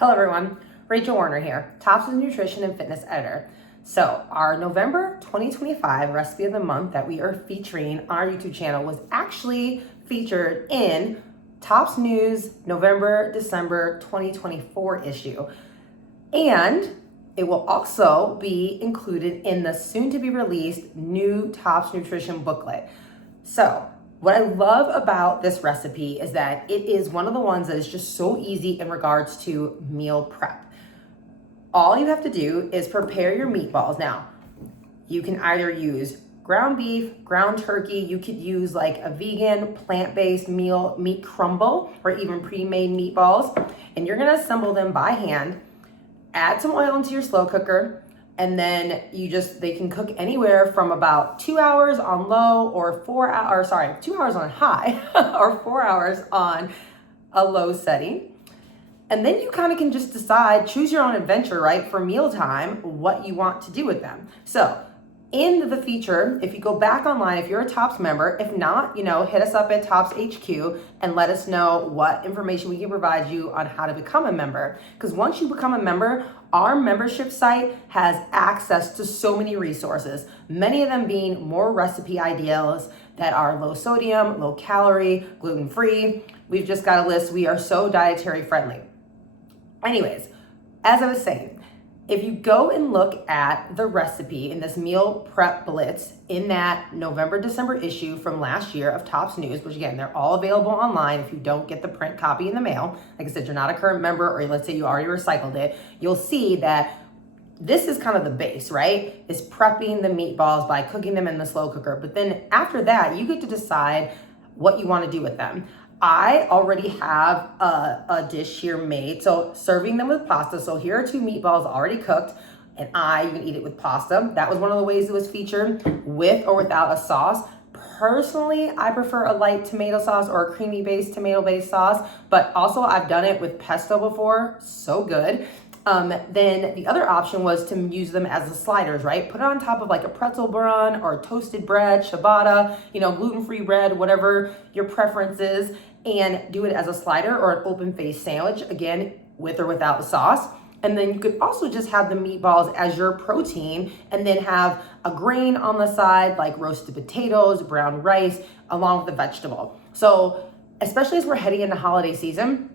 Hello everyone, Rachel Warner here, Tops' Nutrition and Fitness Editor. So our November 2025 recipe of the month that we are featuring on our YouTube channel was actually featured in Tops News November-December 2024 issue. And it will also be included in the soon to be released new Tops Nutrition booklet. So what I love about this recipe is that it is one of the ones that is just so easy in regards to meal prep. All you have to do is prepare your meatballs. Now, you can either use ground beef, ground turkey, you could use like a vegan, plant-based meat crumble, or even pre-made meatballs, and you're gonna assemble them by hand, add some oil into your slow cooker, and then they can cook anywhere from about 2 hours on low or 2 hours on high or 4 hours on a low setting. And then you kind of can just decide, choose your own adventure, right? For mealtime, what you want to do with them. So in the feature, if you go back online, if you're a Tops member, if not, hit us up at Tops HQ and let us know what information we can provide you on how to become a member. Because once you become a member, our membership site has access to so many resources, many of them being more recipe ideas that are low sodium, low calorie, gluten-free. We've just got a list. We are so dietary friendly. Anyways, as I was saying, if you go and look at the recipe in this meal prep blitz in that November-December issue from last year of Tops News, which again, they're all available online if you don't get the print copy in the mail. Like I said, you're not a current member, or let's say you already recycled it, you'll see that this is kind of the base, right? Is prepping the meatballs by cooking them in the slow cooker. But then after that, you get to decide what you want to do with them. I already have a dish here made, so serving them with pasta. So here are 2 meatballs already cooked, and I even eat it with pasta. That was one of the ways it was featured, with or without a sauce. Personally, I prefer a light tomato sauce or a creamy-based tomato-based sauce, but also I've done it with pesto before, so good. Then the other option was to use them as the sliders, right? Put it on top of like a pretzel bun or toasted bread, ciabatta, gluten-free bread, whatever your preference is, and do it as a slider or an open-faced sandwich, again, with or without the sauce. And then you could also just have the meatballs as your protein and then have a grain on the side, like roasted potatoes, brown rice, along with the vegetable. So especially as we're heading into holiday season,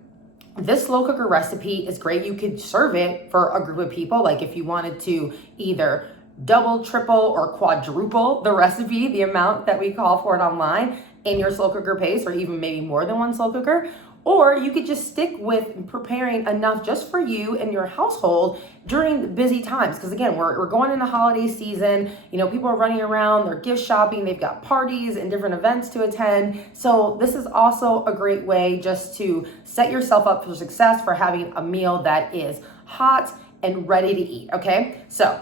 this slow cooker recipe is great. You could serve it for a group of people. Like if you wanted to either double, triple, or quadruple the recipe, the amount that we call for it online in your slow cooker pace, or even maybe more than one slow cooker. Or you could just stick with preparing enough just for you and your household during busy times. Because again, we're going into holiday season. People are running around, they're gift shopping, they've got parties and different events to attend. So this is also a great way just to set yourself up for success for having a meal that is hot and ready to eat, okay? So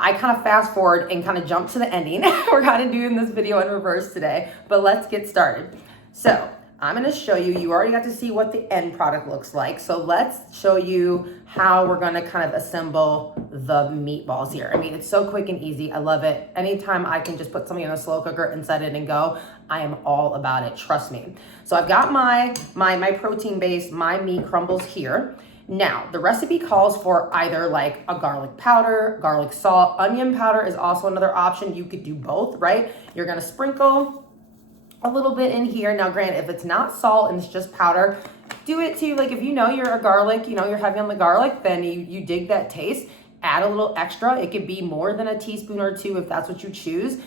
I kind of fast forward and kind of jump to the ending. We're kind of doing this video in reverse today, but let's get started. So I'm going to show you, you already got to see what the end product looks like. So let's show you how we're going to kind of assemble the meatballs here. I mean, it's so quick and easy. I love it. Anytime I can just put something in a slow cooker and set it and go, I am all about it. Trust me. So I've got my protein base, my meat crumbles here. Now, the recipe calls for either like a garlic powder, garlic salt, onion powder is also another option. You could do both, right? You're going to sprinkle a little bit in here. Now, granted, if it's not salt and it's just powder, do it too. Like if you're a garlic, you're heavy on the garlic, then you dig that taste, add a little extra. It could be more than a teaspoon or 2 if that's what you choose.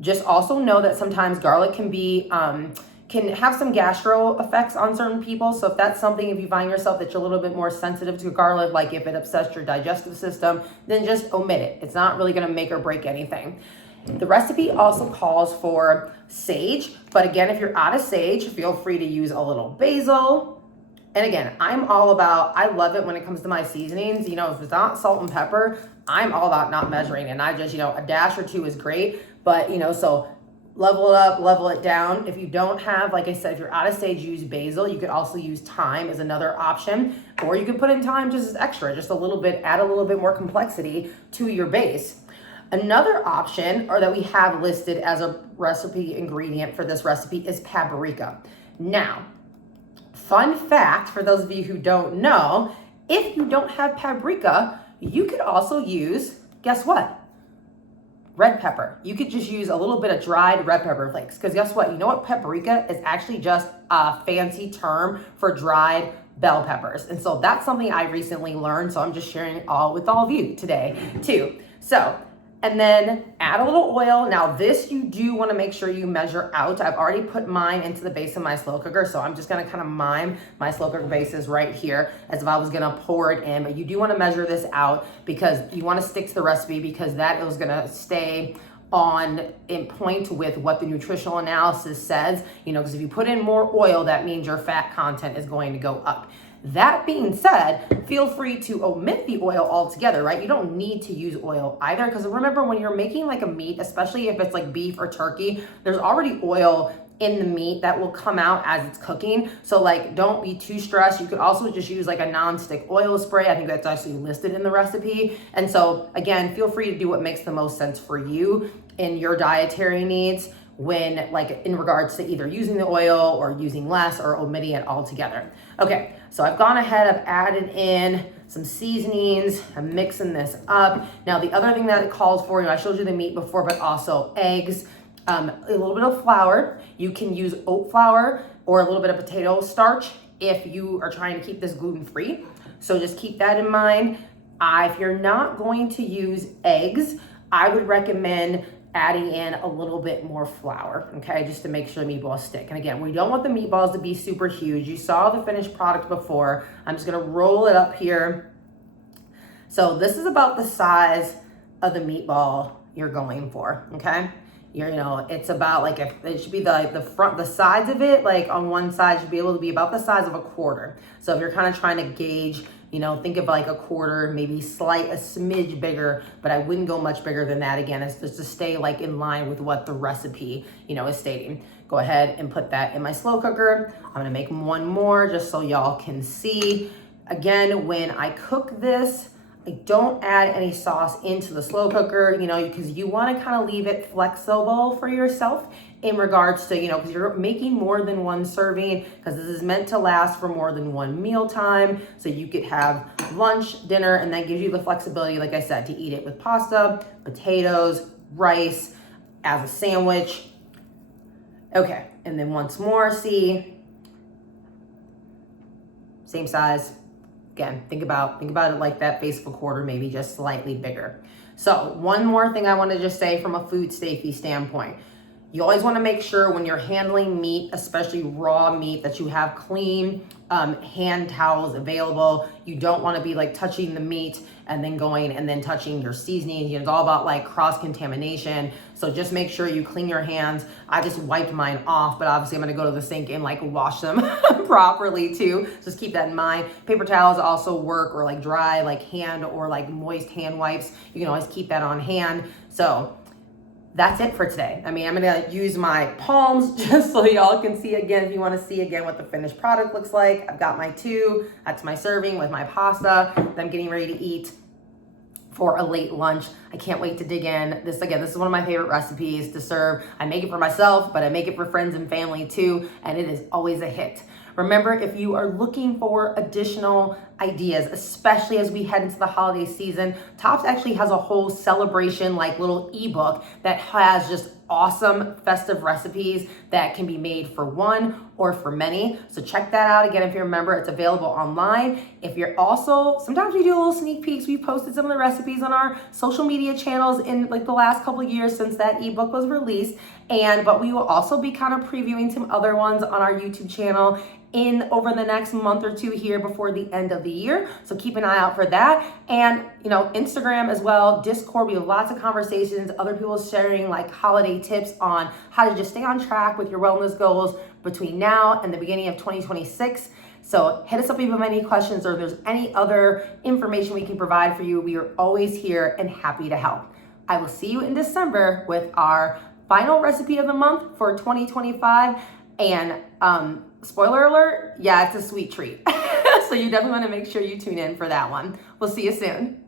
Just also know that sometimes garlic can have some gastro effects on certain people. So if that's something, if you find yourself that you're a little bit more sensitive to garlic, like if it upsets your digestive system, then just omit it. It's not really going to make or break anything. The recipe also calls for sage, but again, if you're out of sage, feel free to use a little basil. And again, I love it when it comes to my seasonings. If it's not salt and pepper, I'm all about not measuring, and I just, a dash or 2 is great, but so level it up, level it down. If you don't have, like I said, if you're out of sage, use basil. You could also use thyme as another option, or you could put in thyme just as extra, just a little bit, add a little bit more complexity to your base. Another option, or that we have listed as a recipe ingredient for this recipe, is paprika. Now, fun fact for those of you who don't know, If you don't have paprika, you could also use, guess what? Red pepper. You could just use a little bit of dried red pepper flakes, because guess what? You know what? Paprika is actually just a fancy term for dried bell peppers. And so that's something I recently learned. So I'm just sharing it all with all of you today too. So, and then add a little oil. Now this, you do want to make sure you measure out. I've already put mine into the base of my slow cooker. So I'm just going to kind of mime my slow cooker bases right here as if I was going to pour it in. But you do want to measure this out because you want to stick to the recipe, because that is going to stay in point with what the nutritional analysis says, because if you put in more oil, that means your fat content is going to go up. That being said, feel free to omit the oil altogether, right? You don't need to use oil either, because remember, when you're making like a meat, especially if it's like beef or turkey, there's already oil in the meat that will come out as it's cooking. So like, don't be too stressed. You could also just use like a non-stick oil spray. I think that's actually listed in the recipe. And so again, feel free to do what makes the most sense for you in your dietary needs, when like in regards to either using the oil or using less or omitting it altogether. Okay, so I've gone ahead, I've added in some seasonings, I'm mixing this up. Now the other thing that it calls for, I showed you the meat before, but also eggs, a little bit of flour. You can use oat flour or a little bit of potato starch if you are trying to keep this gluten-free. So just keep that in mind. If you're not going to use eggs, I would recommend adding in a little bit more flour, okay, just to make sure the meatballs stick. And again, we don't want the meatballs to be super huge. You saw the finished product before. I'm just gonna roll it up here. So this is about the size of the meatball you're going for, okay? It's about like, if it should be the sides of it, like on one side should be able to be about the size of a quarter. So if you're kind of trying to gauge, think of like a quarter, maybe a smidge bigger, but I wouldn't go much bigger than that. Again, it's just to stay like in line with what the recipe, is stating. Go ahead and put that in my slow cooker. I'm gonna make one more just so y'all can see. Again, when I cook this, I don't add any sauce into the slow cooker, because you want to kind of leave it flexible for yourself in regards to, because you're making more than one serving, because this is meant to last for more than one meal time. So you could have lunch, dinner, and that gives you the flexibility, like I said, to eat it with pasta, potatoes, rice, as a sandwich. Okay, and then once more, see, same size. Again, think about it like that base of a quarter, maybe just slightly bigger. So one more thing I want to just say from a food safety standpoint. You always want to make sure when you're handling meat, especially raw meat, that you have clean hand towels available. You don't want to be like touching the meat and then going and then touching your seasonings. It's all about like cross-contamination. So just make sure you clean your hands. I just wiped mine off, but obviously I'm going to go to the sink and like wash them properly too. Just keep that in mind. Paper towels also work, or like dry, like hand or like moist hand wipes. You can always keep that on hand. So that's it for today. I'm gonna use my palms just so y'all can see again, if you wanna see again what the finished product looks like. I've got my two, that's my serving with my pasta that I'm getting ready to eat for a late lunch. I can't wait to dig in. This is one of my favorite recipes to serve. I make it for myself, but I make it for friends and family too, and it is always a hit. Remember, if you are looking for additional ideas, especially as we head into the holiday season, Tops actually has a whole celebration like little ebook that has just awesome festive recipes that can be made for one or for many. So check that out. Again, if you remember, it's available online. If you're also, sometimes we do little sneak peeks. We've posted some of the recipes on our social media channels in like the last couple of years since that ebook was released. But we will also be kind of previewing some other ones on our YouTube channel over the next month or two here before the end of the year. So keep an eye out for that. And Instagram as well, Discord, we have lots of conversations, other people sharing like holiday tips on how to just stay on track with your wellness goals between now and the beginning of 2026. So hit us up if you have any questions, or if there's any other information we can provide for you. We are always here and happy to help. I will see you in December with our final recipe of the month for 2025. And spoiler alert, yeah, it's a sweet treat. So you definitely want to make sure you tune in for that one. We'll see you soon.